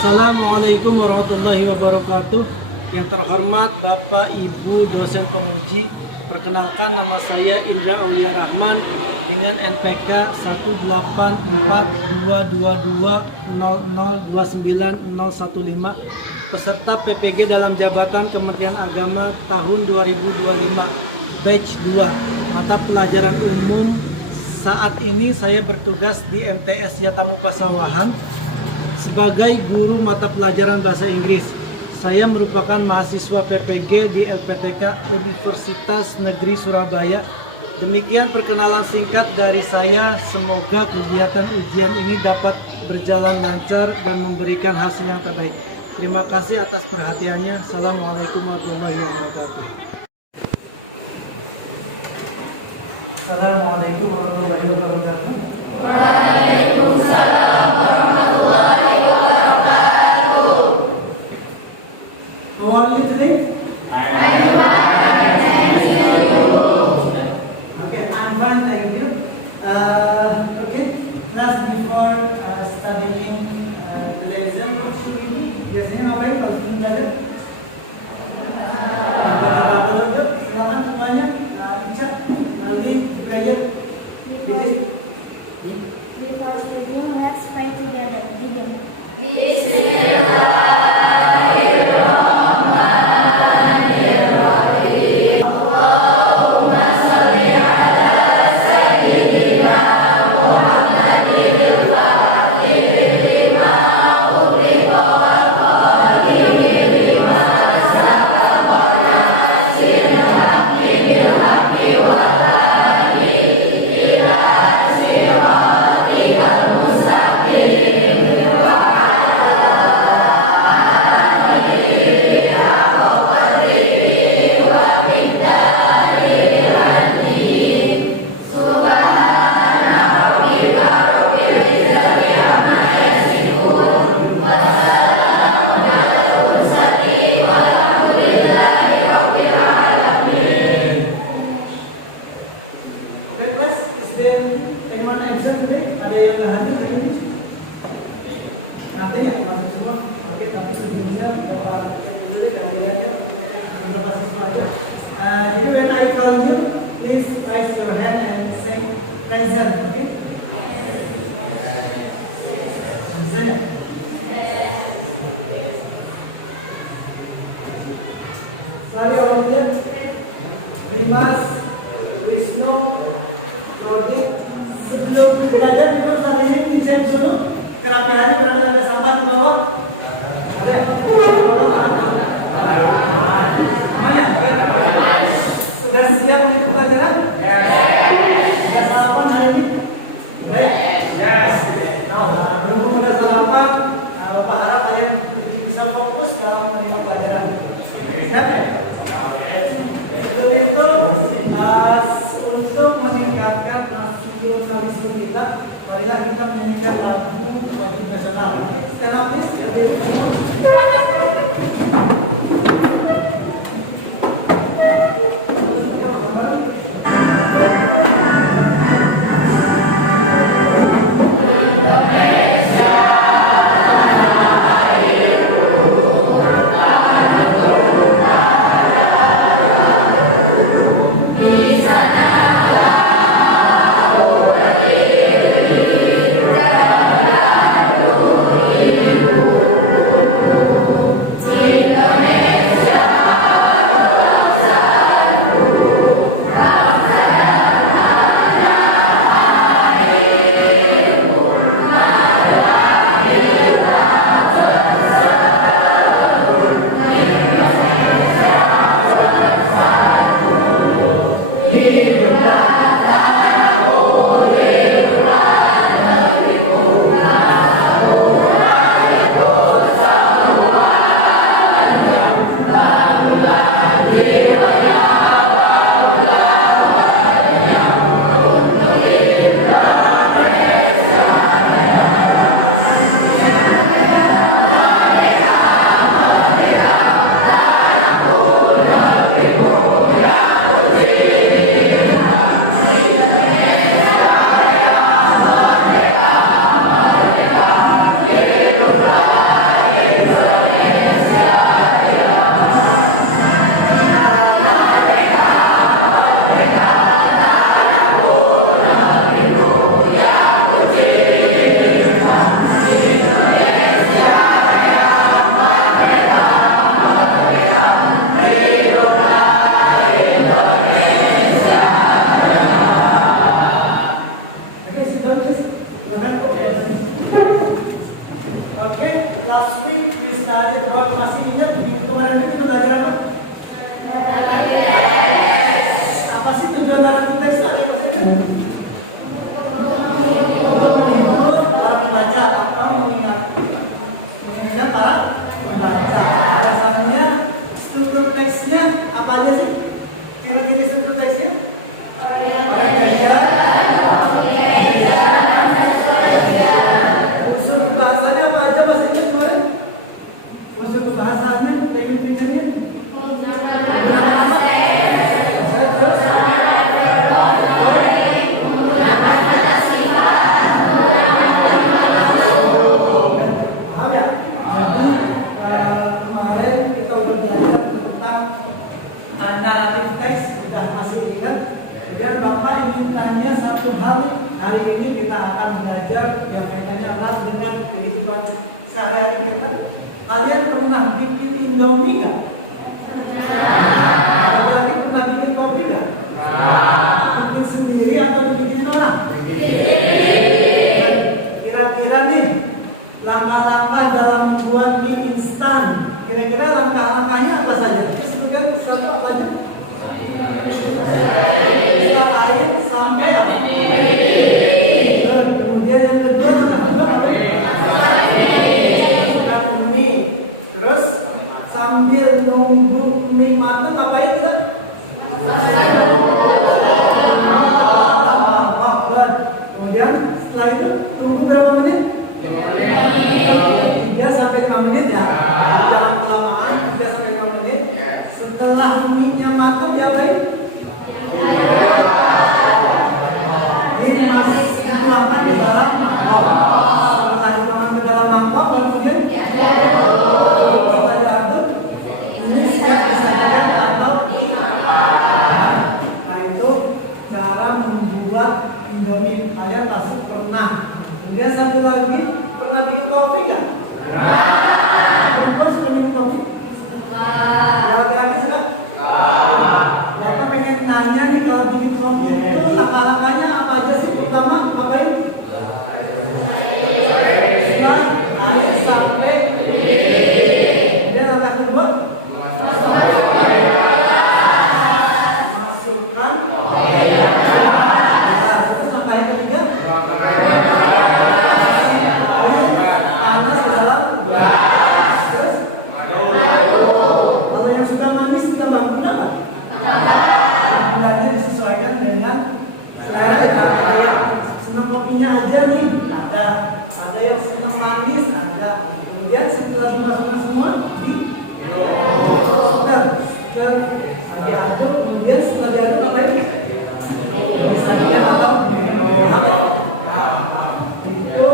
Assalamualaikum warahmatullahi wabarakatuh. Yang terhormat Bapak Ibu dosen penguji, perkenalkan nama saya Indra Aulia Rahman dengan NPK 1842220029015 peserta PPG dalam jabatan Kementerian Agama tahun 2025 batch 2 mata pelajaran umum. Saat ini saya bertugas di MTS Yatamu Pasawahan sebagai guru mata pelajaran bahasa Inggris. Saya merupakan mahasiswa PPG di LPTK Universitas Negeri Surabaya. Demikian perkenalan singkat dari saya. Semoga kegiatan ujian ini dapat berjalan lancar dan memberikan hasil yang terbaik. Terima kasih atas perhatiannya. Assalamualaikum warahmatullahi wabarakatuh. Assalamualaikum warahmatullahi wabarakatuh. Waalaikumsalam warahmatullahi wabarakatuh. How are you today? I'm fine, thank you. Okay, I'm fine, thank you. Okay, class before studying the lesson, what should we do? Biasanya ngapain kalau sebelum belajar? Baca dulu, silakan semuanya. Bisa nanti belajar. Before studying, let's pray together. Begin. Bismillahirrahmanirrahim. Allahumma shalli ala sayyidina Muhammadil fatihil lima ughliqa wal khatimi lima sabaqa nasiril haqqi bil haqqi wal hadi ila siratikal mustaqim wa ala alihi haqqa qadrihi wa miqdarihil azim. Subhana rabbika rabbil izzati amma yasifun wa salamun alal mursalin walhamdulillahi rabbil alamin. Okay, class, is there anyone absent today? Ada yang nggak hadir hari ini? Nanti ya, masuk semua. Oke, tapi sebelumnya Bapak dulu kalian beberapa siswa aja. Jadi when I call you, please raise your hand and say present. Okay? Present. Selalu orang lihat. Dimas, Wisnu, Rodik. Sebelum belajar kita saat ini dicek dulu kerapiannya. Berarti ada sampah di bawah. Ada. Semuanya. Sudah siap untuk pelajaran? Sudah sarapan hari ini? Baik. Nah, berhubung sudah sarapan, Bapak harap kalian bisa fokus dalam menerima pelajaran. Siap ya? Itu untuk meningkatkan nasionalisme kita, marilah kita menyanyikan lagu wajib nasional. Stand up please. Di sana Oke, last week we studied about, masih ingat minggu kemarin itu belajar apa? Apa sih tujuan narasi teks tadi? Untuk menghibur para pembaca atau mengingat para pembaca. Dasarnya struktur teksnya apa aja sih? Kira-kira struktur teksnya? Orang kerja. Unsur bahasanya apa aja bahasa Inggris kemarin? Unsur bahasanya, teknik-tekniknya? Tanya satu hal hari ini kita akan belajar yang kaitannya erat dengan kehidupan sehari-hari kita. Kalian pernah bikin Indomie nggak? Ada lagi pernah bikin kopi nggak? Bikin sendiri atau dibikin orang? Kira-kira nih langkah-langkah dalam membuat mie instan. Kira-kira langkah-langkahnya apa saja? Sebutkan satu apa aja? Air sampai apa? Kemudian yang kedua sudah mie. Terus sambil nunggu mie matang ngapain kita? Kemudian setelah itu tunggu berapa menit? 3 sampai 5 menit ya. Jangan kelamaan, 3 sampai 5 menit. Setelah mie-nya matang diapain? Dituangkan di dalam mangkok. Setelah dituangkan ke dalam mangkok, kemudian setelah diaduk, ini siap disajikan atau nah itu cara membuat Indomie. Kalian pasti pernah. Kemudian satu lagi, pernah bikin kopi kan? Perempuan suka minum kopi? Laki-laki suka? Bapak pengen nanya nih, kalau bikin kopi itu langkah-langkahnya apa aja sih? Pertama, ngapain? Setelah air sampai kemudian langkah kedua masukkan terus langkah yang ketiga panas ke dalam terus kalau yang sudah manis ditambah gula nggak? Gulanya disesuaikan dengan selera ya. Senang kopinya aja nih, ada yang senang manis, ada. Kemudian setelah dimasukkan semua diaduk, kemudian setelah diaduk apa ini? Disajikan atau itu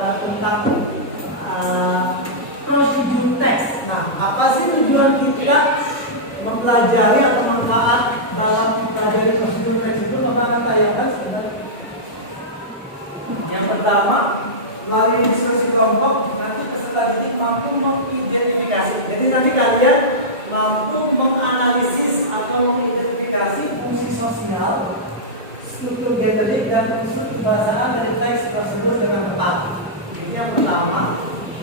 tentang prosedur teks. Nah, apa sih tujuan kita mempelajari atau manfaat dalam mempelajari prosedur teks itu? Maka akan tayangkan sebenarnya. Yang pertama, melalui diskusi kelompok, nanti peserta didik mampu mengidentifikasi. Jadi nanti kalian mampu menganalisis atau mengidentifikasi fungsi sosial, struktur genderik, dan unsur kebahasaan dari teks tersebut dengan tepat. Ini yang pertama.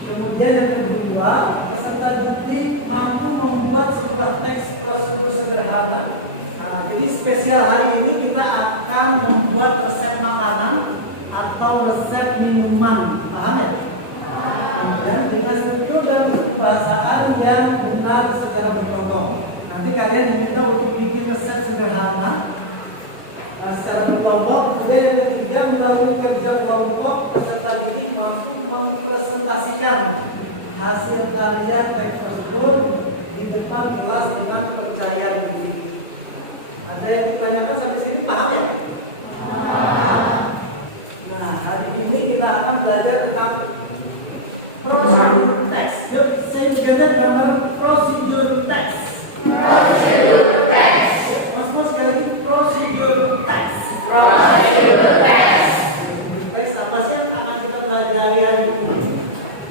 Kemudian yang kedua, peserta didik mampu membuat sebuah teks tersebut sederhana. Nah, jadi spesial hari ini kita akan membuat resep makanan atau resep minuman, paham ya? Dan dengan struktur dan bahasaan yang benar secara bercontoh. Nanti kalian diminta untuk bikin resep sederhana secara berkelompok. Kemudian yang ketiga, melalui kerja kelompok, peserta didik mampu mempresentasikan hasil karya teks tersebut di depan kelas dengan percaya diri. Ada yang ditanyakan sampai sini, paham ya? Nah, hari ini kita akan belajar tentang prosedur teks. Yuk, saya juga gambar prosedur teks. Prosedur teks. Mas sekali lagi, prosedur teks. Prosedur teks. Teks apa sih yang akan kita pelajari hari ini?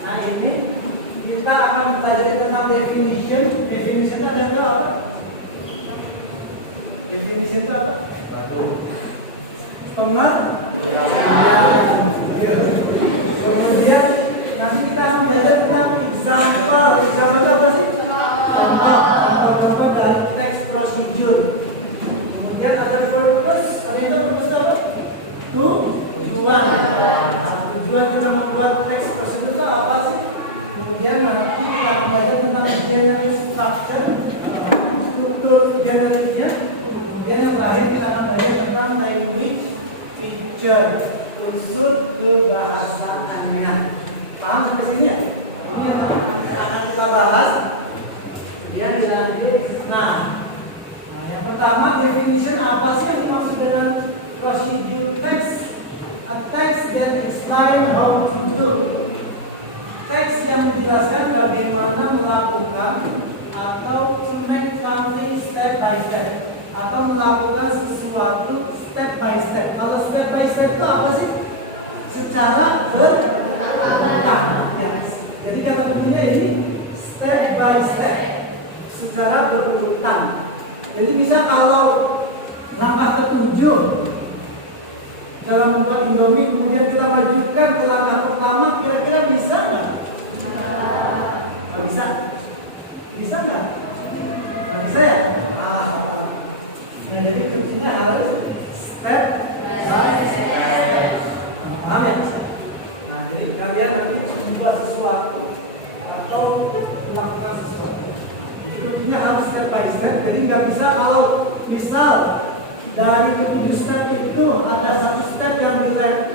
Nah, ini kita akan pelajari tentang definition. Definition adalah apa? Definition itu apa? Kemudian nanti kita akan contoh dari teks prosedur. Kemudian ada purpose, ada itu purpose apa? Tujuan. Tujuan kita membuat teks prosedur itu apa sih? Kemudian nanti kita akan belajar tentang general structure, struktur generalnya. Kemudian yang terakhir kita akan belajar tentang language feature, unsur kebahasaannya. Paham sampai sini ya? Ini yang akan kita bahas. Kemudian dilanjut. Nah, yang pertama definition apa sih yang dimaksud dengan procedure text? A text that explain how to do. Teks yang menjelaskan bagaimana melakukan atau to make something step by step, atau melakukan sesuatu step by step. Kalau step by step itu apa sih? Secara berurutan. Ya. Jadi kata kuncinya ini step by step, secara berurutan. Jadi bisa kalau langkah ketujuh dalam membuat Indomie, kemudian kita majukan ke langkah pertama, kira-kira bisa nggak? Nggak bisa? Bisa nggak? Nggak bisa ya? Nah, jadi kuncinya harus step by step. Paham ya? Nah, jadi kalian nanti membuat sesuatu atau melakukan sesuatu, kuncinya harus step by step. Jadi nggak bisa kalau misal dari 7 step itu ada satu step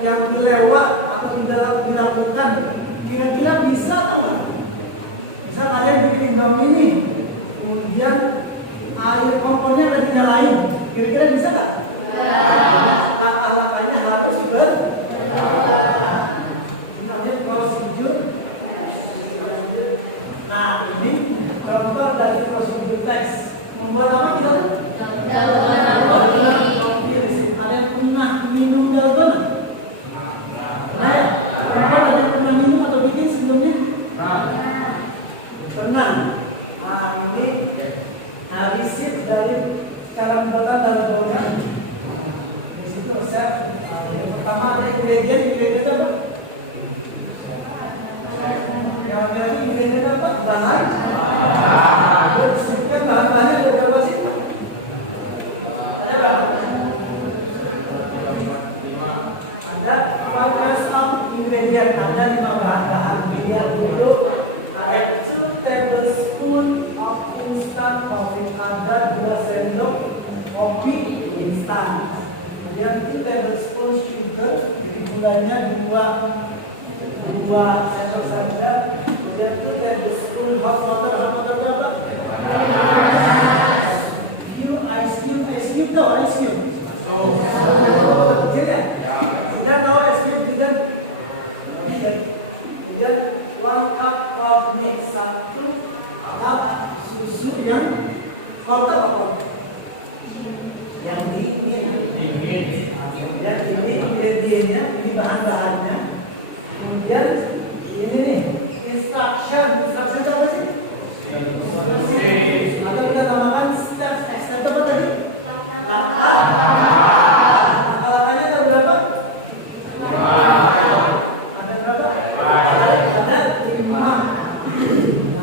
yang dilewat atau tidak dilakukan, kira-kira bisa atau nggak? Misal kalian bikin Indomie ini, kemudian air kompornya udah dinyalain, kira-kira bisa nggak? Langkah-langkahnya harus ini namanya prosedur. Nah, ini contoh dari prosedur teks. Membuat apa kita? Ada yang pernah minum dalgona? Nah, ya? Ada yang pernah minum atau bikin sebelumnya? Pernah. Nah, ini resep dari cara membuat dalgona. Di situ resep. Yang pertama ada ingredient apa? Yang dari ingredient apa? Bahan. Disebutkan bahan-bahannya ada berapa sih? Ada berapa? Ada 5 ingredient, ada 5 bahan-bahan. Lihat dulu, ada 2 tablespoon of instant coffee, ada 2 sendok kopi instan. Kemudian 2 tablespoon sugar, gulanya 2 sendok saja. Kemudian 2 tablespoon hot water berapa? Ice cube tahu ice cube? Kecil ya? Kita tahu ice cube juga. Kemudian 1 cup of milk, 1 cup susu yang cold apa? Yang dingin. Kemudian ini ingredientnya, ini bahan-bahannya. Kemudian ini nih instruction itu apa sih? Atau kita namakan step apa tadi? Langkah-langkahnya ada berapa? Ada berapa? Ada 5.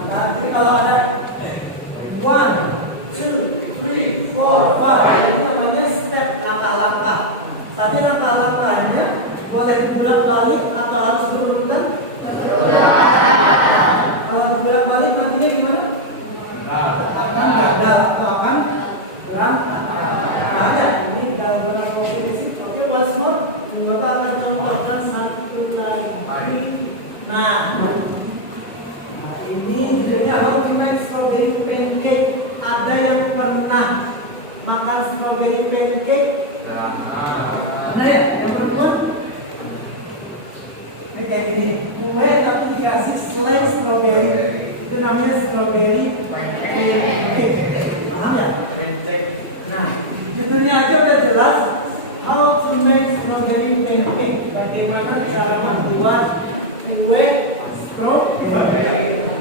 Jadi kalau ada 1, 2, 3, 4, 5, itu namanya step, langkah-langkah. Tapi langkah-langkahnya boleh dibolak-balik atau harus berurutan? Kalau dibolak-balik nantinya gimana? Akan gagal atau akan berantakan. Nah, ya, ini dalgona coffee receipt. Oke, once more, Bapak akan contohkan satu lagi. Nah, ini judulnya how to make strawberry pancake. Ada yang pernah makan strawberry pancake? Nah ya, yang perempuan? Ini kayak gini, kue tapi dikasih slice strawberry. Itu namanya strawberry pancake. Paham ya? Nah, judulnya aja udah jelas. How to make strawberry pancake. Bagaimana cara membuat kue strawberry.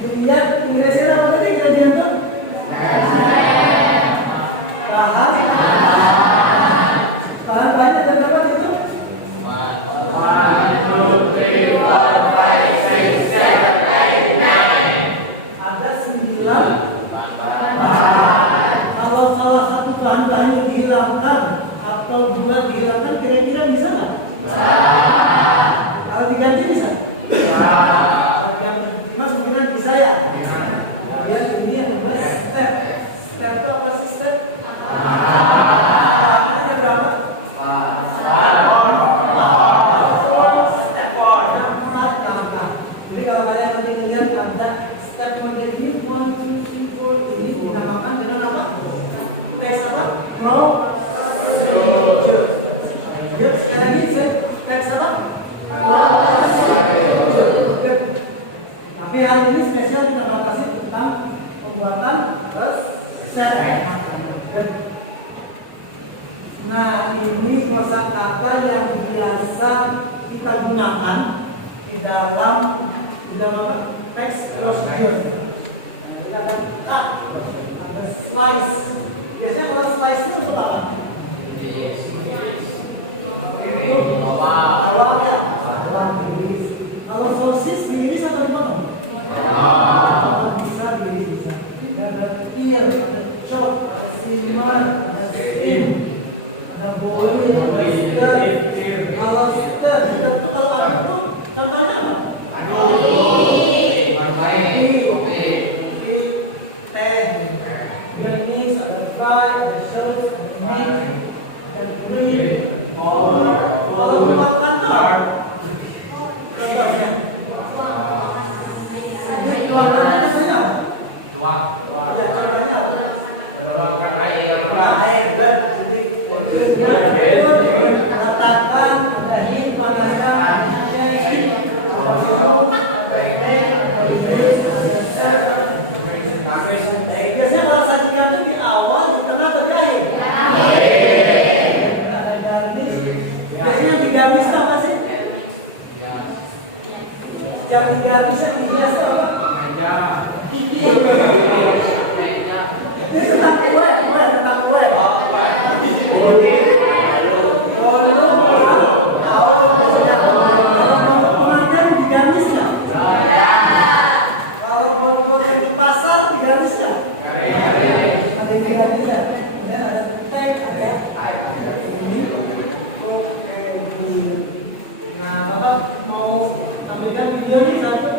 Dilihat ingredientnya apa tadi ingredient tuh? Bahan banyak dan dapat itu? 1, 2, 3, 4, 5, 6, 7, 8, 9. Ada 9 kalau kalian nanti melihat ada step model ini 1, 2, 3, 4 ini dinamakan dengan apa? Teks apa? Procedure. Yuk, sekarang ini teks apa? Procedure. Tapi hari ini spesial kita batasi tentang pembuatan resep. Nah, ini kosakata yang biasa kita gunakan di dalam apa? Teks procedure. Nah, kita akan ada slice. Biasanya kalau slice itu untuk apa? Awalnya. Kalau sosis diiris atau dipotong? Bisa diiris, bisa. Ada ear, ada chop, ada simmer, ada steam, ada boil, ada stir. Kalau stir, kalau itu contohnya apa? Teh, garnish, ada fry, ada sauce, ada meat, ada grill. Kalau buat kantor, contohnya. Keluarganya biasanya apa? Ya, contohnya apa? Letakkan, ada hint, panaskan, biasanya kalau sajikan itu di awal, di tengah, atau di akhir? Ada garnish. Biasanya di garnish apa sih? Yang di garnish yang dihias apa? Ini tentang kue, tentang kue. Kalau pengantin digarnish nggak? Kalau mau di pasar digarnish nggak? Ada yang digarnish nggak? Ada tag, ada ini. Oke, nah Bapak mau tampilkan video ini satu.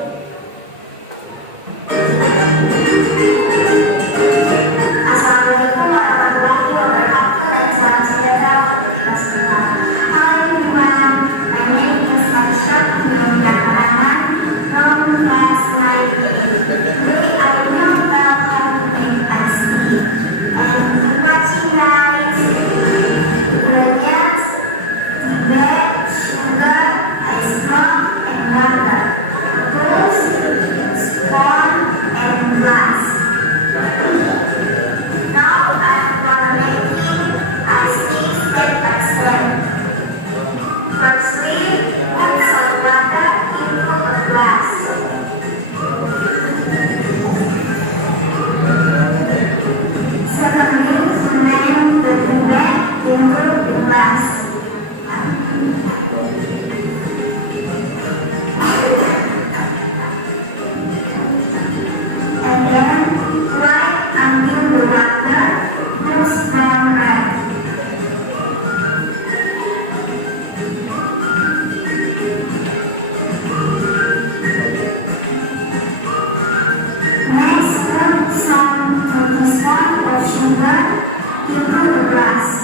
Assalamualaikum warahmatullahi wabarakatuh dan salam sejahtera untuk kita semua. Halo everyone, my name is Aisha Nurullah Rahman from class 9A. Today I will know about how to make pastry and watching rice, ingredients, bread, sugar, ice cream, and butter, tools, spoon, and glass. Now I'm gonna making pastry step by step. Firstly, put some water into a glass. Secondly, blend the ingredient into the glass. And then fry until the water turns brown red. Next, put some teaspoon of sugar into the glass.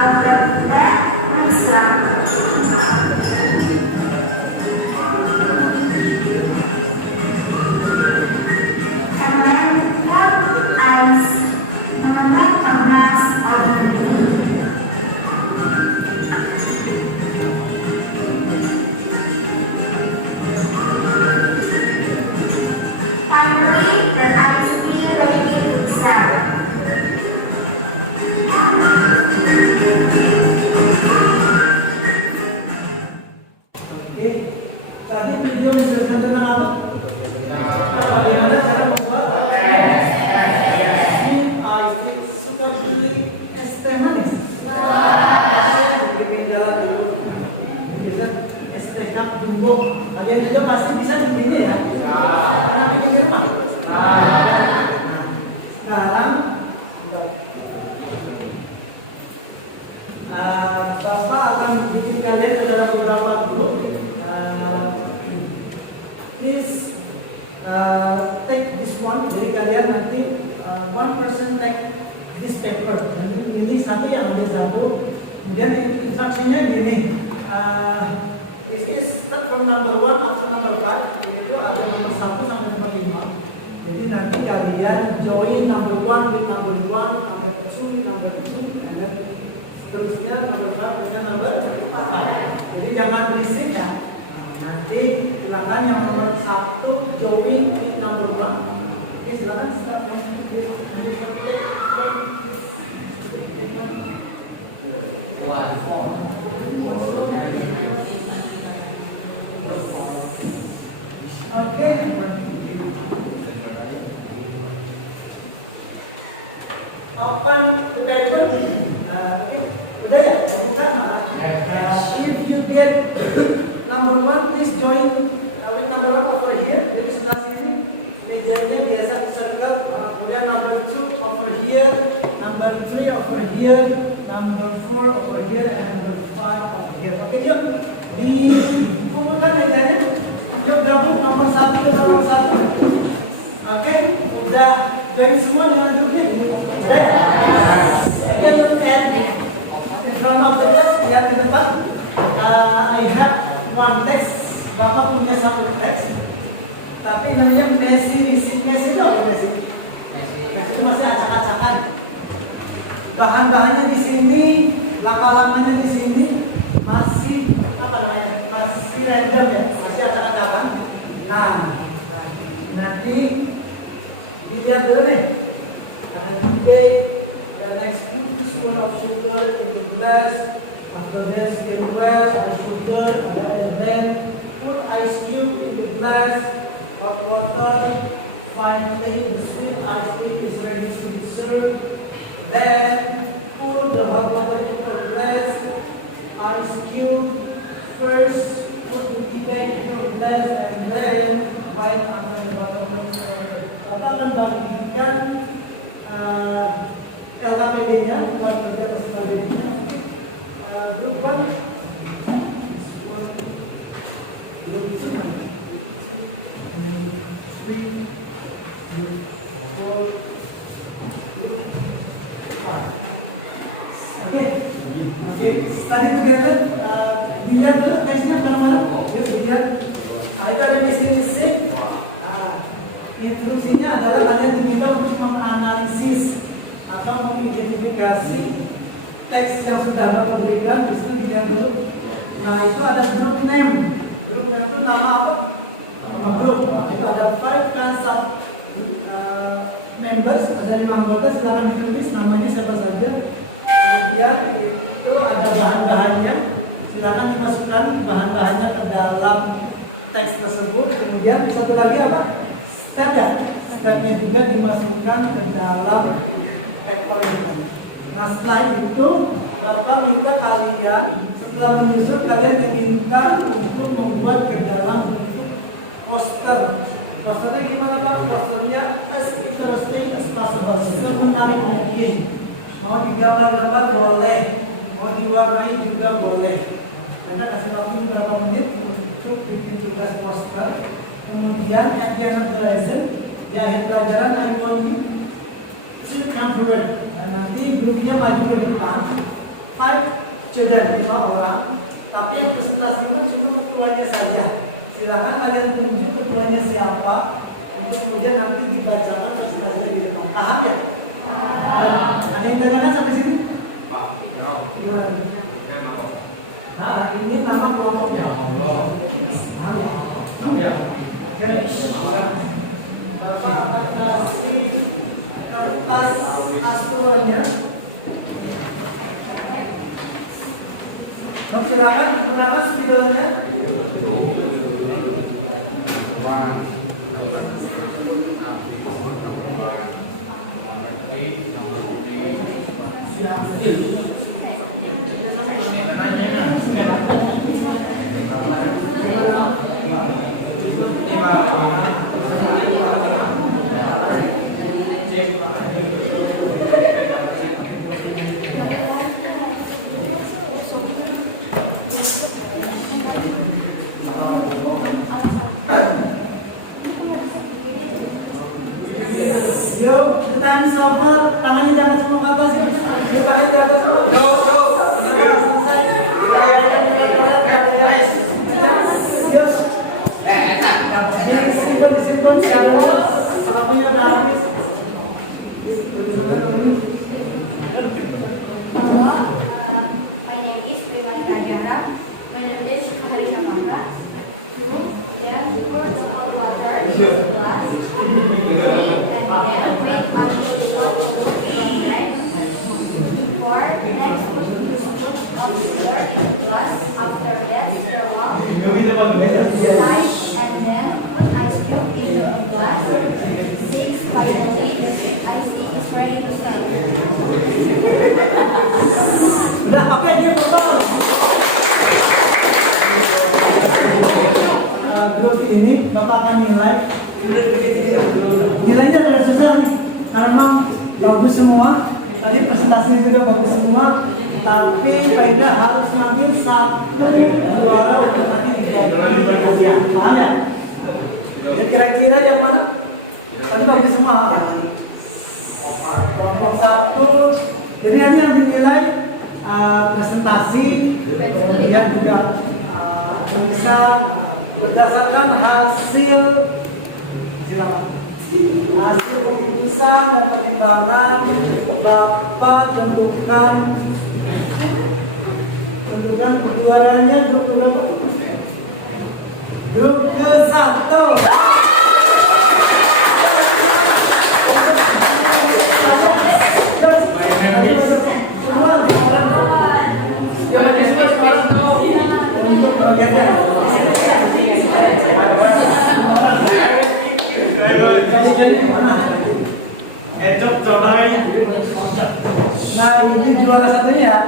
After that, mix up. And then put ice and make a glass of the tea. Finally, the ice tea ready to serve. Oke, tadi video menjelaskan tentang apa? Bagaimana cara membuat suka beli es teh manis? Bikin jalan dulu. Bisa es teh cup jumbo. Kalian juga pasti bisa begini ya? Karena bikin di rumah. Sekarang Bapak akan bikin kalian ke dalam beberapa grup. Please take this one. Jadi kalian nanti one person take this paper. Jadi ini satu yang ambil satu. Kemudian instruksinya gini. This is start from number 1 up to number 5. Itu ada nomor 1 sampai nomor 5. Jadi nanti kalian join number 1 with number 1, number 2 with number 2, and then seterusnya number 5 dengan number 5. Jadi jangan berisik ya. Nanti silakan yang nomor 1 join with number 1. Oke, silakan start from this. Oke. Open the paper. Oke, udah ya? Buka. If you get number 1, please join with number 1 over here. Jadi sebelah sini mejanya biasa di circle. Kemudian number 2 over here, number 3 over here, number 4 over here, and number 5 over here. Oke, yuk dikumpulkan mejanya. Yuk gabung nomor 1 ke nomor 1. Oke, udah join semua dengan grupnya. Udah. Oke, look at in front of the desk, lihat di depan. I have one text. Bapak punya satu teks. Tapi namanya Messi itu apa Messi? Messi itu masih acak-acakan. Bahan-bahannya di sini, langkah-langkahnya di sini masih apa namanya? Masih random ya, masih acak-acakan. Nah, nanti dilihat dulu nih. Today, the next spoon of sugar in the glass. After that, skinware, sugar, then put ice cube in the glass. Hot water. Finally, the sweet ice cream is ready to be served. Then put the hot water into the glass. Ice cube first. Put the tea bag into the glass and then bite after the bottom of the water. Kita akan bagikan LKPD-nya buat kerja peserta dirinya. Grup 1, grup 2, 3, 4, Oke, tadi together, dilihat dulu teksnya mana-mana. Yuk dilihat. Itu ada mesin. Instruksinya adalah kalian diminta untuk menganalisis atau mengidentifikasi teks yang sudah Bapak berikan. Di situ dilihat dulu. Nah, itu ada grup name. Grup name itu nama apa? Nama grup. Itu ada 5 sub members, ada 5 anggota. Silakan ditulis namanya siapa saja. Kemudian itu ada bahan-bahannya. Silakan dimasukkan bahan-bahannya ke dalam teks tersebut. Kemudian satu lagi apa? Stepnya juga dimasukkan ke dalam paper ini. Nah, setelah itu Bapak minta kalian setelah menyusun kalian diminta untuk membuat ke dalam bentuk poster. Posternya gimana Pak? Posternya as interesting as possible, semenarik mungkin. Mau digambar-gambar boleh, mau diwarnai juga boleh. Anda kasih waktu beberapa menit untuk bikin tugas poster. Kemudian at the end of the lesson, di akhir pelajaran I want you to come forward. Dan nanti grupnya maju ke depan. 5 children, 5 orang. Tapi yang presentasinya cuma ketuanya saja. Silakan kalian tunjuk ketuanya siapa. Untuk kemudian nanti dibacakan presentasinya di depan. Paham ya? Ada yang tanyakan sampai sini? Gimana? Nah, ini nama kelompoknya. Paham ya? Bapak akan kasih kertas asturannya. Silakan gunakan spidolnya. Yuk, kita Silakan sobat, tangannya jangan semua ke atas ya. Dipakai di atas. Disimpan sekarang. Waktunya udah habis. Halo, my name is Primani Rajara. My name is Harisha Mangga. Then pour the hot water in the glass. And then wait until the water is red. Pour next put the scoop of sugar in the glass. After that, stir well. Slice and then put ice cube in the glass. 6. Finally, the ice is ready to serve. Udah, oke, dia potong. Grup ini Bapak akan nilai. Nilainya tidak susah nih, karena memang bagus semua. Tadi presentasinya juga bagus semua. Tapi Faida harus ngambil 1 juara untuk nanti dijawab. Paham ya? Ya, kira-kira yang mana? Tadi bagus semua. Kelompok 1. Jadi nanti yang dinilai presentasi, kemudian juga bisa berdasarkan hasil keputusan dan pertimbangan Bapak tentukan kejuaraannya grup berapa? Grup ke-1. Nah, ini juara satunya ya.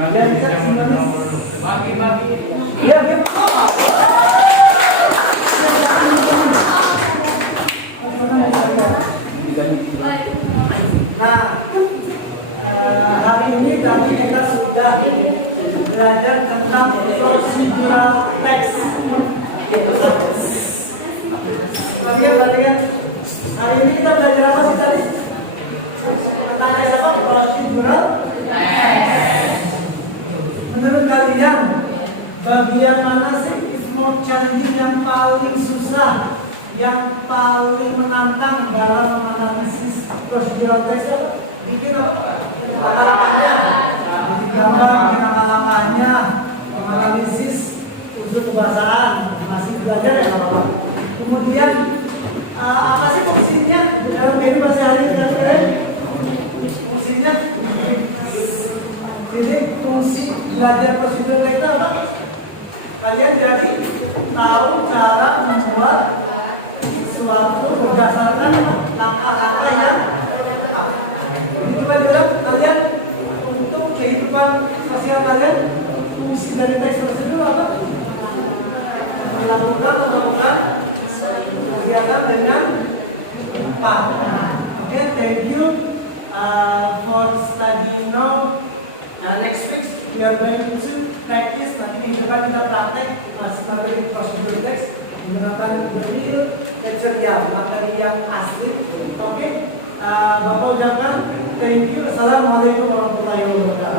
Dan bisa bagi-bagi. Iya, nah, hari ini kami kita sudah belajar tentang procedural text. Bagian hari ini kita belajar apa sih tadi? Pertanyaan apa? Procedural text. Menurut kalian, bagian mana sih is more challenging, yang paling susah, yang paling menantang dalam menganalisis procedural text? Bikin langkah-langkahnya, bikin gambar, bikin langkah-langkahnya, menganalisis unsur kebahasaan, masih belajar ya Bapak. Kemudian apa sih fungsinya dalam kehidupan sehari-hari? Fungsinya, jadi fungsi belajar prosedur itu apa? Kalian jadi tahu cara membuat sesuatu berdasarkan langkah-langkah yang juga kalian untuk kehidupan sosial kalian, fungsi dari teks prosedur apa? Melakukan kegiatan dengan cepat. Okay, thank you for studying now. Next week we are going to practice. Nanti minggu depan kita praktek sebagai prosedur teks menggunakan real material, materi yang asli. Oke, Bapak ucapkan thank you. Assalamualaikum warahmatullahi wabarakatuh.